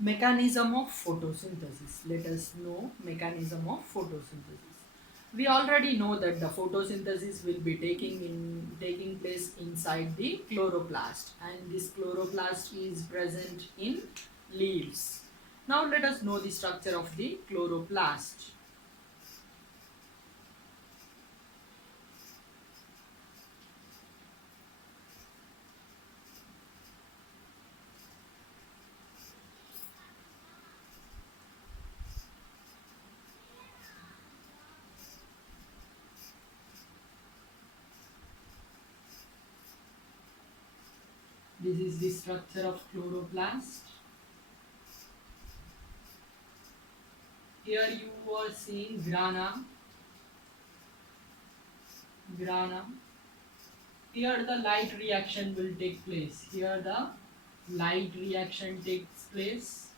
Mechanism of photosynthesis. Let us know mechanism of photosynthesis. We already know that the photosynthesis will be taking place inside the chloroplast, and this chloroplast is present in leaves. Now let us know the structure of the chloroplast. This is the structure of chloroplast. Here you are seeing grana. Here the light reaction will take place. Here the light reaction takes place.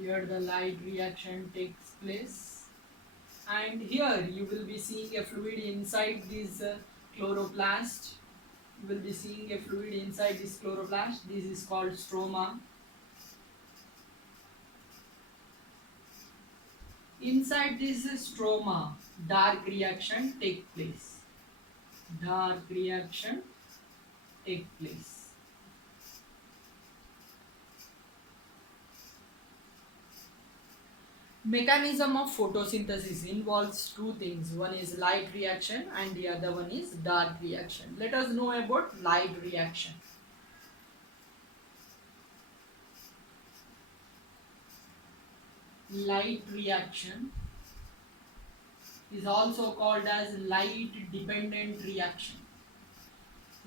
Here the light reaction takes place. And here you will be seeing a fluid inside this chloroplast. You will be seeing a fluid inside this chloroplast. This is called stroma. Inside this stroma, dark reaction take place. Dark reaction take place. Mechanism of photosynthesis involves two things. One is light reaction and the other one is dark reaction. Let us know about light reaction. Light reaction is also called as light dependent reaction.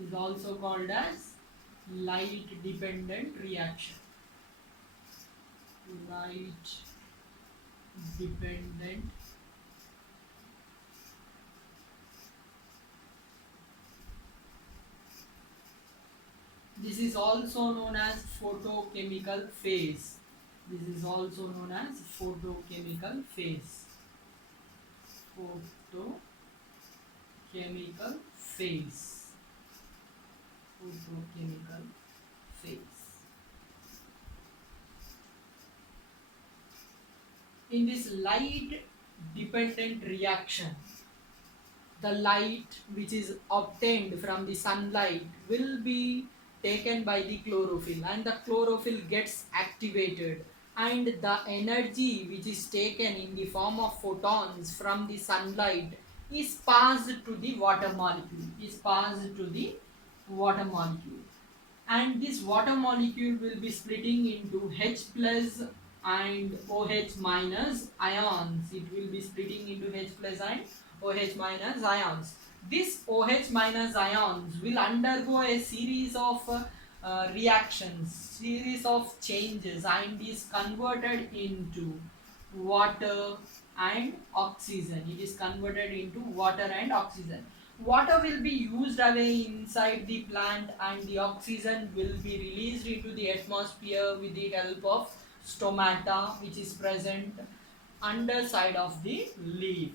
Is also called as light dependent reaction. Light dependent this is also known as photochemical phase. This is also known as photochemical phase. Photochemical phase. Photochemical phase. In this light dependent reaction, the light which is obtained from the sunlight will be taken by the chlorophyll, and the chlorophyll gets activated, and the energy which is taken in the form of photons from the sunlight is passed to the water molecule, and this water molecule will be splitting into H plus and OH minus ions. It will be splitting into H plus and OH minus ions. This OH minus ions will undergo a series of reactions, series of changes, and is converted into water and oxygen. It is converted into water and oxygen. Water will be used away inside the plant, and the oxygen will be released into the atmosphere with the help of stomata, which is present underside of the leaf.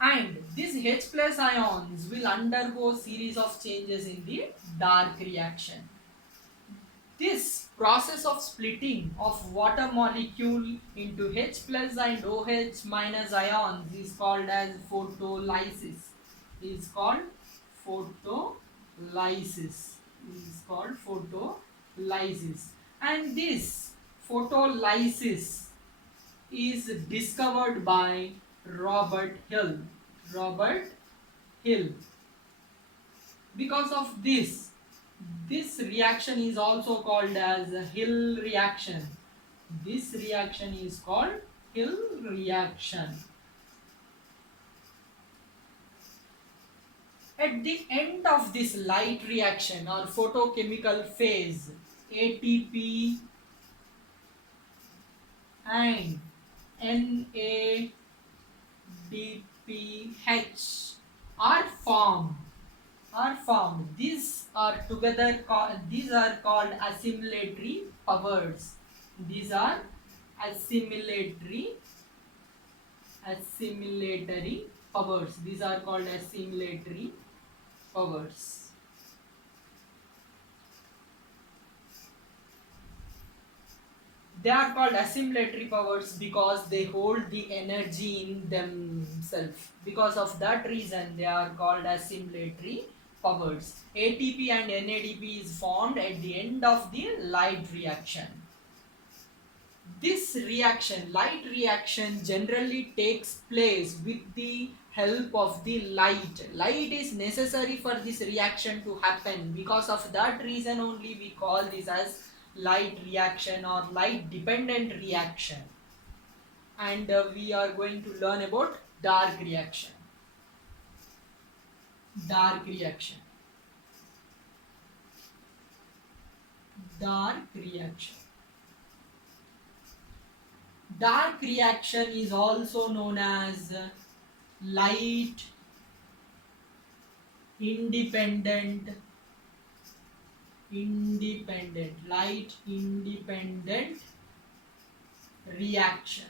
And these H plus ions will undergo series of changes in the dark reaction. This process of splitting of water molecule into H plus and OH minus ions is called as photolysis. Is called photolysis. Is called photolysis. And this photolysis is discovered by Robert Hill. Robert Hill. Because of this reaction is also called as a Hill reaction. This reaction is called Hill reaction. At the end of this light reaction or photochemical phase, ATP and NADPH are formed. These are together these are called assimilatory powers. These are assimilatory powers. These are called assimilatory powers. They are called assimilatory powers because they hold the energy in themselves. Because of that reason, they are called assimilatory powers. ATP and NADP is formed at the end of the light reaction. This reaction, light reaction, generally takes place with the help of the light. Light is necessary for this reaction to happen. Because of that reason only we call this as light reaction or light dependent reaction. And we are going to learn about dark reaction. Dark reaction. Dark reaction. Dark reaction is also known as light independent light independent reaction.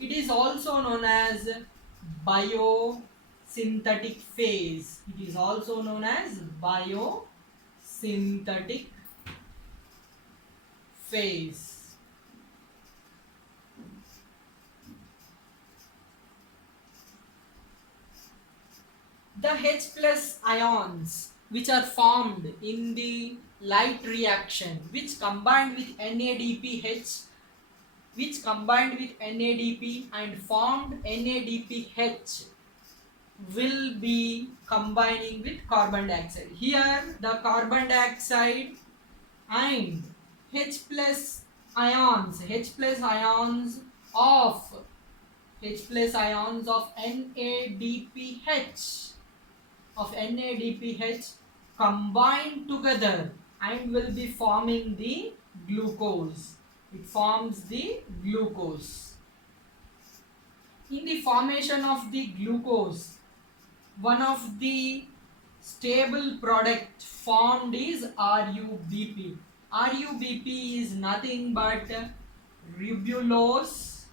It is also known as biosynthetic phase. It is also known as biosynthetic phase. The H plus ions which are formed in the light reaction, which combined with NADPH, and formed NADPH, will be combining with carbon dioxide. Here the carbon dioxide and H plus ions of NADPH combine together and will be forming the glucose. It forms the glucose. In the formation of the glucose, one of the stable product formed is RUBP. RUBP is nothing but ribulose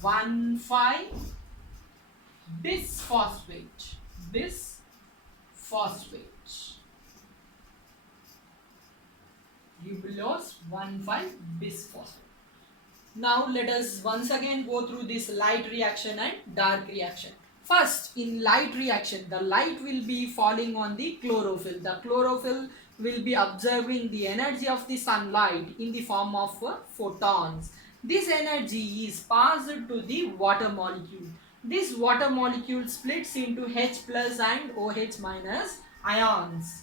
1,5 bisphosphate. Ribulose 1,5 bisphosphate. Now let us once again go through this light reaction and dark reaction. First, in light reaction, the light will be falling on the chlorophyll. The chlorophyll will be observing the energy of the sunlight in the form of photons. This energy is passed to the water molecule. This water molecule splits into H plus and OH minus ions.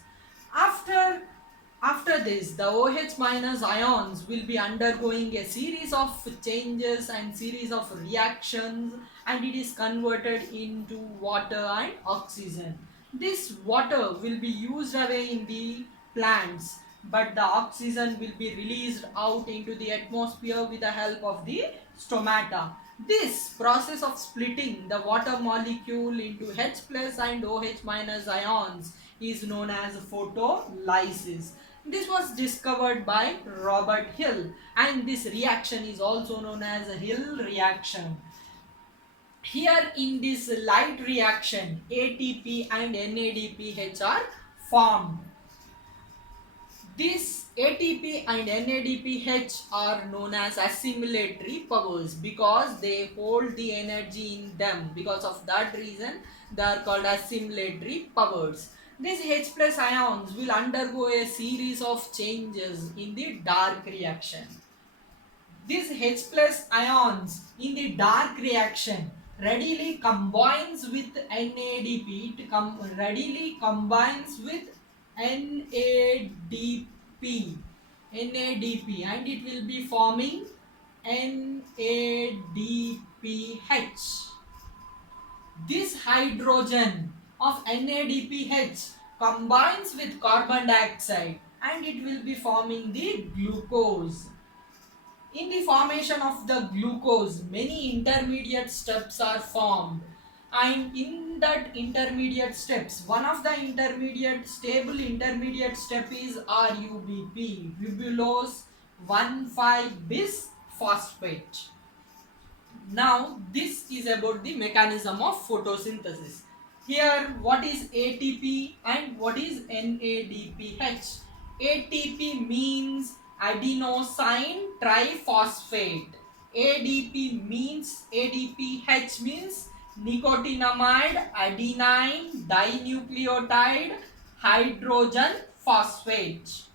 After this, the OH minus ions will be undergoing a series of changes and series of reactions, and it is converted into water and oxygen. This water will be used away in the plants, but the oxygen will be released out into the atmosphere with the help of the stomata. This process of splitting the water molecule into H plus and OH minus ions is known as photolysis. This was discovered by Robert Hill, and this reaction is also known as a Hill reaction. Here in this light reaction, ATP and NADPH are formed. This ATP and NADPH are known as assimilatory powers because they hold the energy in them. Because of that reason, they are called assimilatory powers. These H plus ions will undergo a series of changes in the dark reaction. These H plus ions in the dark reaction readily combines with NADP. It readily combines with NADP, and it will be forming NADPH. This hydrogen of NADPH combines with carbon dioxide and it will be forming the glucose. In the formation of the glucose, many intermediate steps are formed, and in that intermediate steps, one of the stable intermediate step is RUBP, ribulose 1,5 bisphosphate. Now this is about the mechanism of photosynthesis. Here, what is ATP and what is NADPH? ATP means adenosine triphosphate. ADPH means nicotinamide adenine dinucleotide hydrogen phosphate.